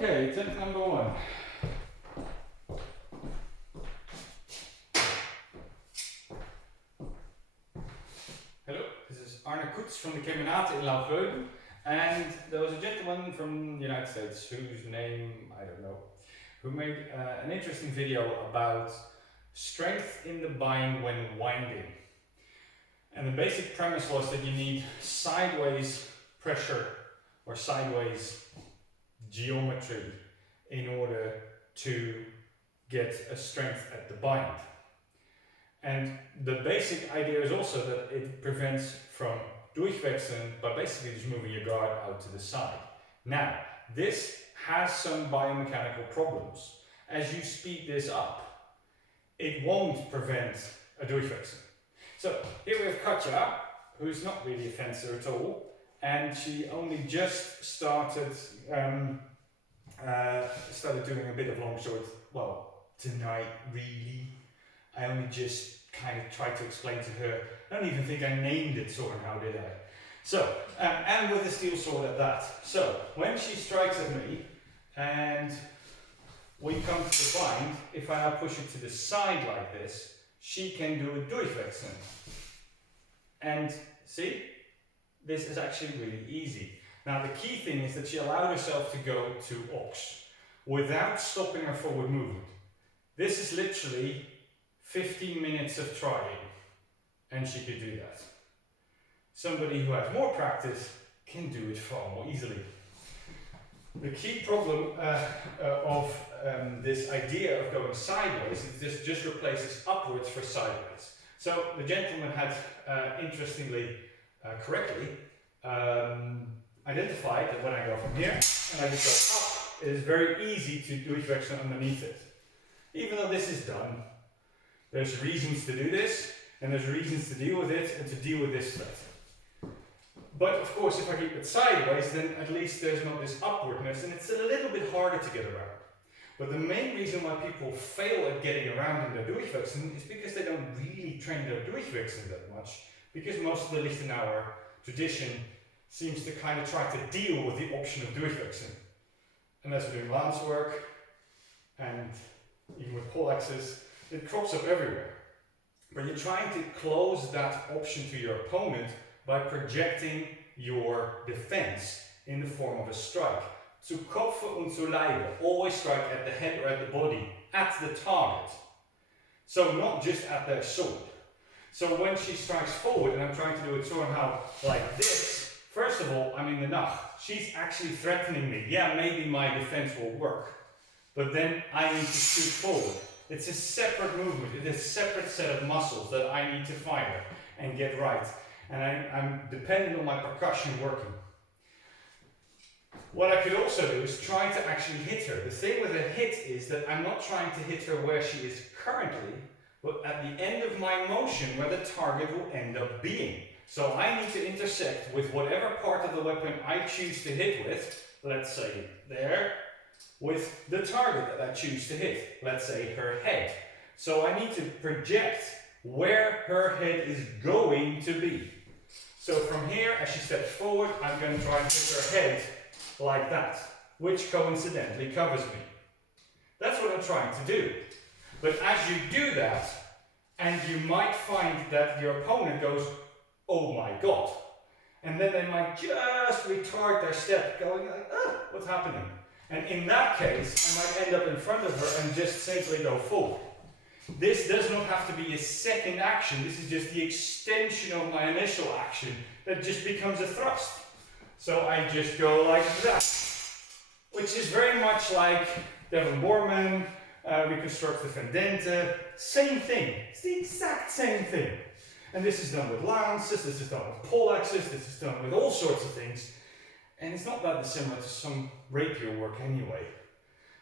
Okay, attempt number 1. Hello, this is Arne Koets from the Kemenate in Laughleuven, and there was a gentleman from the United States whose name I don't know, who made an interesting video about strength in the bind when winding. And the basic premise was that you need sideways pressure or sideways geometry in order to get a strength at the bind. And the basic idea is also that it prevents from durchwechseln by basically just moving your guard out to the side. Now, this has some biomechanical problems. As you speed this up, it won't prevent a durchwechseln. So here we have Katja, who's not really a fencer at all, and she only just started doing a bit of longsword, well, tonight really. I only just kind of tried to explain to her. I don't even think I named it sword, how did I? So, and with a steel sword at that. So, when she strikes at me, and we come to the bind, if I now push it to the side like this, she can do a durchwechseln. And see, this is actually really easy. Now the key thing is that she allowed herself to go to ox without stopping her forward movement. This is literally 15 minutes of trying, and she could do that. Somebody who has more practice can do it far more easily. The key problem of this idea of going sideways is this just replaces upwards for sideways. So the gentleman had, interestingly, correctly, identified that when I go from here and I just go up, it is very easy to durchwechseln underneath it. Even though this is done, there's reasons to do this, and there's reasons to deal with it and to deal with this threat. But of course, if I keep it sideways, then at least there's not this upwardness, and it's a little bit harder to get around. But the main reason why people fail at getting around in their durchwechseln is because they don't really train their durchwechseln that much, because most of the Lichtenauer tradition seems to kind of try to deal with the option of durchwechseln. And as we're doing lance work, and even with poleaxes, it crops up everywhere. But you're trying to close that option to your opponent by projecting your defense in the form of a strike. Zu Kopfe und zu Leibe, always strike at the head or at the body, at the target. So not just at their sword. So when she strikes forward, and I'm trying to do it somehow like this, first of all, I'm in the nach. She's actually threatening me. Yeah, maybe my defense will work. But then I need to shoot forward. It's a separate movement. It is a separate set of muscles that I need to fire and get right. And I'm dependent on my percussion working. What I could also do is try to actually hit her. The thing with a hit is that I'm not trying to hit her where she is currently, but at the end of my motion where the target will end up being. So I need to intersect with whatever part of the weapon I choose to hit with, let's say there, with the target that I choose to hit, let's say her head. So I need to project where her head is going to be. So from here, as she steps forward, I'm going to try and hit her head like that, which coincidentally covers me. That's what I'm trying to do. But as you do that, and you might find that your opponent goes, oh my god, and then they might just retard their step, going like, ah, what's happening? And in that case, I might end up in front of her and just simply go forward. This does not have to be a second action, this is just the extension of my initial action that just becomes a thrust. So I just go like that, which is very much like Devon Borman, Reconstruct the Fendente, same thing, it's the exact same thing. And this is done with lances, this is done with poleaxes, this is done with all sorts of things. And it's not that dissimilar to some rapier work anyway.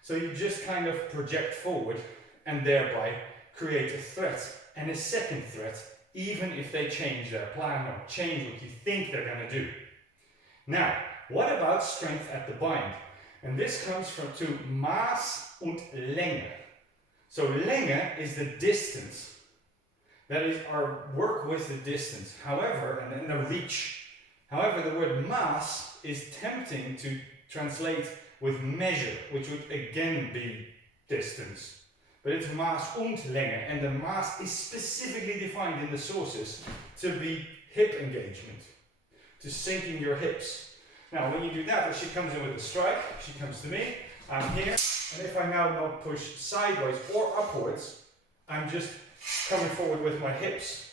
So you just kind of project forward and thereby create a threat and a second threat, even if they change their plan or change what you think they're going to do. Now, what about strength at the bind? And this comes from to Maß und Länge. So Länge is the distance. That is our work with the distance. However, and then the reach. However, the word Maß is tempting to translate with measure, which would again be distance. But it's Maß und Länge, and the Maß is specifically defined in the sources to be hip engagement, to sinking your hips. Now when you do that, she comes in with a strike, she comes to me, I'm here, and if I now not push sideways or upwards, I'm just coming forward with my hips.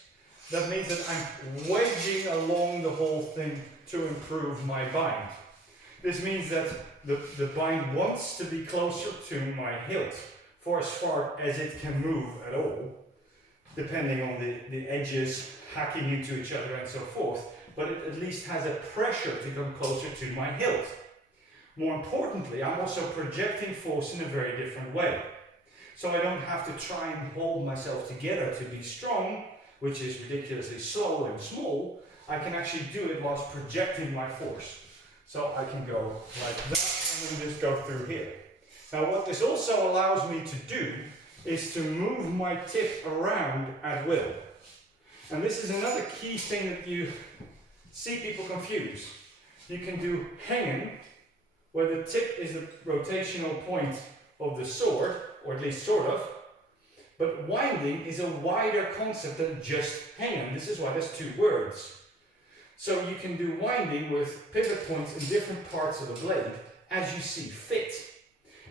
That means that I'm wedging along the whole thing to improve my bind. This means that the bind wants to be closer to my hilt for as far as it can move at all, depending on the edges hacking into each other and so forth, but it at least has a pressure to come closer to my hilt. More importantly, I'm also projecting force in a very different way. So I don't have to try and hold myself together to be strong, which is ridiculously slow and small. I can actually do it whilst projecting my force. So I can go like that and then just go through here. Now what this also allows me to do is to move my tip around at will. And this is another key thing that you see people confuse. You can do hängen, where the tip is the rotational point of the sword, or at least sort of. But winding is a wider concept than just hängen. This is why there's two words. So you can do winding with pivot points in different parts of the blade as you see fit.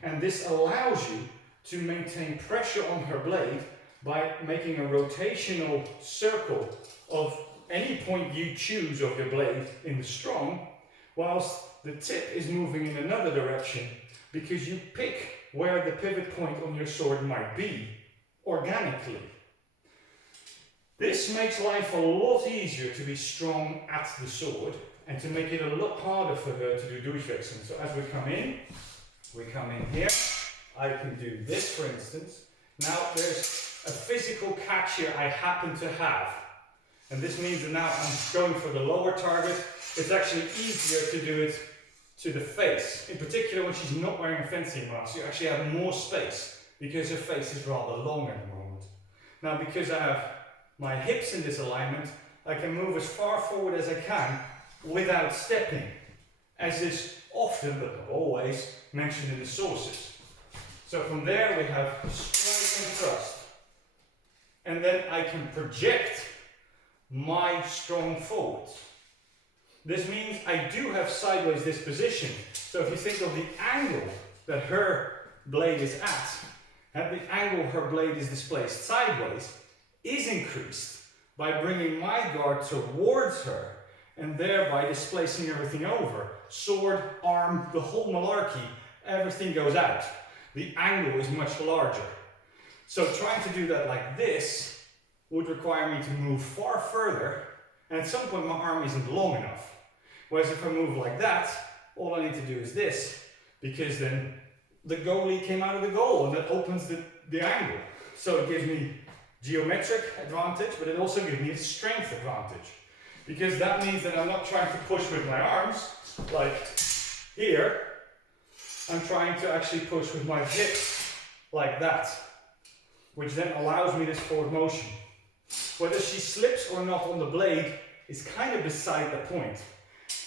And this allows you to maintain pressure on her blade by making a rotational circle of any point you choose of your blade in the strong, whilst the tip is moving in another direction because you pick where the pivot point on your sword might be organically. This makes life a lot easier to be strong at the sword and to make it a lot harder for her to do durchwechseln. So as we come in here, I can do this for instance. Now there's a physical catch here I happen to have. And this means that now I'm going for the lower target. It's actually easier to do it to the face. In particular when she's not wearing a fencing mask, you actually have more space because her face is rather long at the moment. Now because I have my hips in this alignment, I can move as far forward as I can without stepping, as is often, but not always, mentioned in the sources. So from there we have strike and thrust. And then I can project my strong forwards. This means I do have sideways disposition. So if you think of the angle that her blade is at, and the angle her blade is displaced sideways is increased by bringing my guard towards her and thereby displacing everything over. Sword, arm, the whole malarkey, everything goes out. The angle is much larger. So trying to do that like this would require me to move far further, and at some point my arm isn't long enough. Whereas if I move like that, all I need to do is this, because then the goalie came out of the goal and that opens the angle. So it gives me geometric advantage, but it also gives me a strength advantage. Because that means that I'm not trying to push with my arms, like here. I'm trying to actually push with my hips, like that. Which then allows me this forward motion. Whether she slips or not on the blade is kind of beside the point.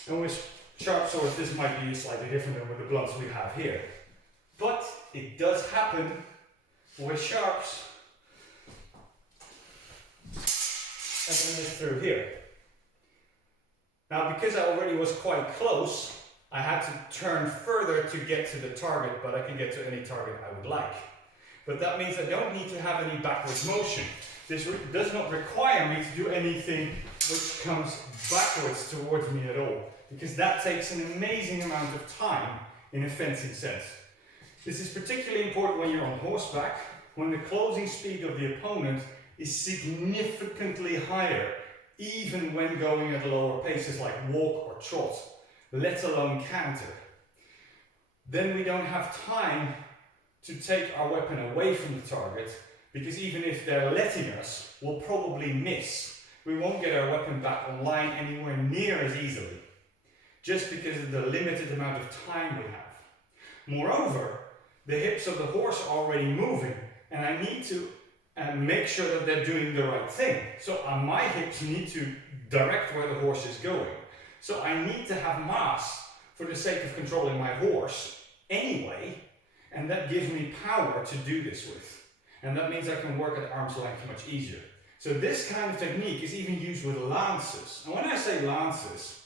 And with sharp swords, this might be slightly different than with the blunts we have here. But it does happen with sharps. And then this through here. Now, because I already was quite close, I had to turn further to get to the target, but I can get to any target I would like. But that means I don't need to have any backwards motion. This does not require me to do anything which comes backwards towards me at all, because that takes an amazing amount of time in a fencing sense. This is particularly important when you're on horseback, when the closing speed of the opponent is significantly higher, even when going at lower paces like walk or trot, let alone canter. Then we don't have time to take our weapon away from the target, because even if they're letting us, we'll probably miss. We won't get our weapon back online anywhere near as easily, just because of the limited amount of time we have. Moreover, the hips of the horse are already moving, and I need to make sure that they're doing the right thing. So my hips need to direct where the horse is going. So I need to have mass for the sake of controlling my horse anyway, and that gives me power to do this with. And that means I can work at arm's length much easier. So this kind of technique is even used with lances. And when I say lances,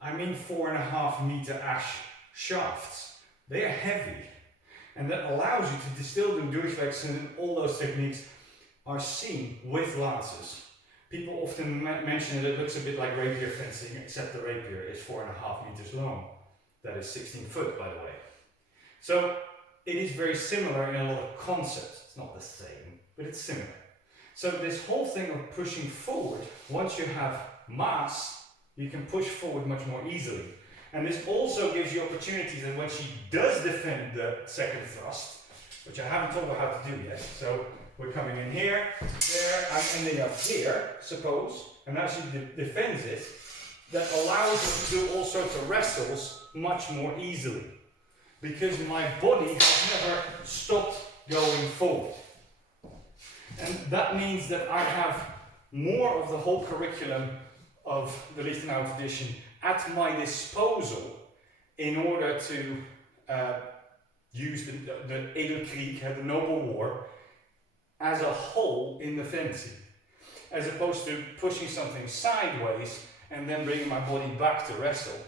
I mean 4.5 meter ash shafts. They are heavy, and that allows you to distill them durchwechseln, and all those techniques are seen with lances. People often mention that it looks a bit like rapier fencing, except the rapier is 4.5 meters long. That is 16 foot, by the way. So it is very similar in a lot of concepts. It's not the same, but it's similar. So this whole thing of pushing forward, once you have mass, you can push forward much more easily. And this also gives you opportunities that when she does defend the second thrust, which I haven't told her how to do yet. So we're coming in here, there, I'm ending up here, suppose, and now she defends it. That allows her to do all sorts of wrestles much more easily, because my body has never stopped going forward. And that means that I have more of the whole curriculum of the Lichtenau tradition at my disposal in order to use the Edelkrieg, the noble war, as a whole in the fencing, as opposed to pushing something sideways and then bringing my body back to wrestle.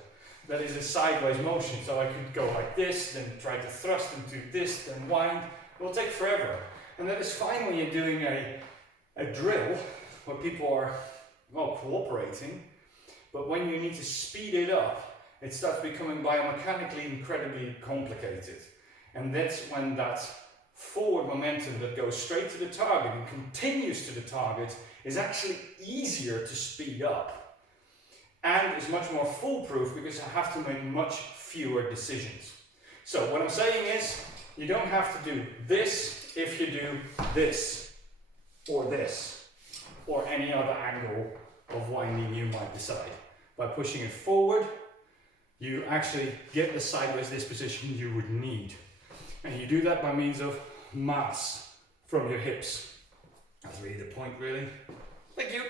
That is a sideways motion, so I could go like this, then try to thrust into this, then wind. It will take forever. And that is fine when you're doing a drill where people are, well, cooperating, but when you need to speed it up, it starts becoming biomechanically incredibly complicated. And that's when that forward momentum that goes straight to the target and continues to the target is actually easier to speed up. And is much more foolproof because I have to make much fewer decisions. So what I'm saying is, you don't have to do this if you do this, or any other angle of winding you might decide. By pushing it forward, you actually get the sideways disposition you would need. And you do that by means of mass from your hips. That's really the point, really. Thank you.